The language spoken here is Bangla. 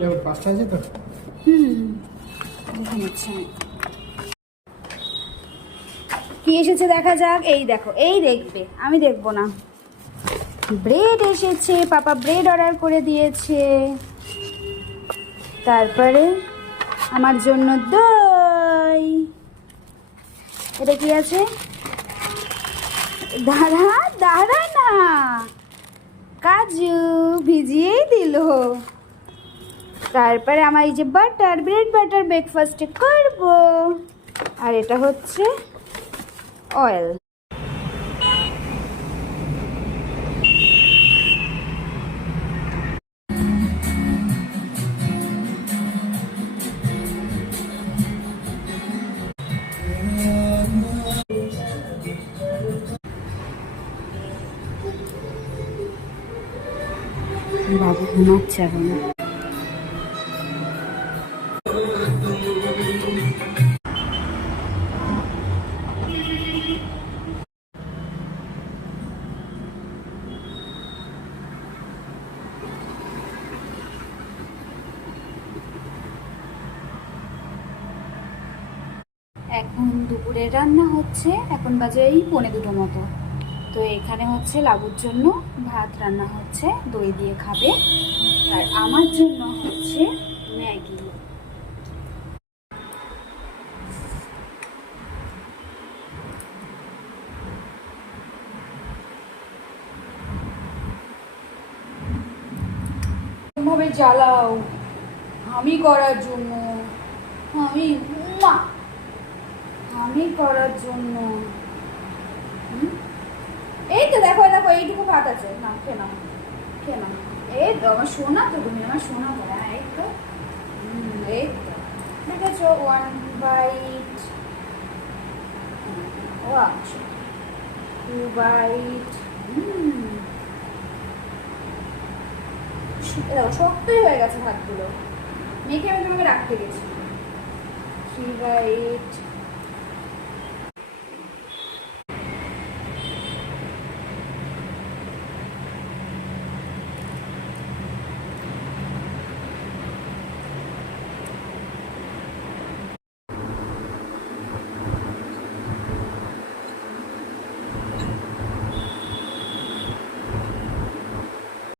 দেখো পাঁচটা আছে তো। দেখে নিচ্ছি আমি। কি এসেছে দেখা যাক। এই দেখো, এই দেখবে, আমি দেখবো না। ব্রেড এসেছে, পাপা ব্রেড অর্ডার করে দিয়েছে। তারপরে আমার জন্য দই। এটা কি আছে? দাঁড়া দাঁড়া না, কাজু ভিজিয়েই দিল। তারপরে আমার এই যে বাটার, ব্রেড বাটার ব্রেকফাস্টে করব। আর এটা হচ্ছে অয়েল। বাবু ঘুমাচ্ছে এখন। এখন দুপুরের রান্না হচ্ছে, এখন বাজে এই 1:45 মতো। তো এখানে হচ্ছে লাবুর জন্য ভাত রান্না হচ্ছে, দই দিয়ে খাবে। আর আমার জন্য হচ্ছে ম্যাগি। ভাবে জ্বালাও আমি করার জন্য, আমি করার জন্য। এই তো দেখো দেখো, এইটুকু ভাত আছে, না খেয়ে নাও, খেয়ে নাও। এই তো আমার সোনা, তো তুমি আমার সোনা বলে। হ্যাঁ এই তো, এই তো দেখেছো, 1 বাইট, ও আচ্ছা 2 বাইট। শক্তই হয়ে গেছে ভাতগুলো, মেখে আমি তোমাকে রাখতে গেছি। 3 বাইট।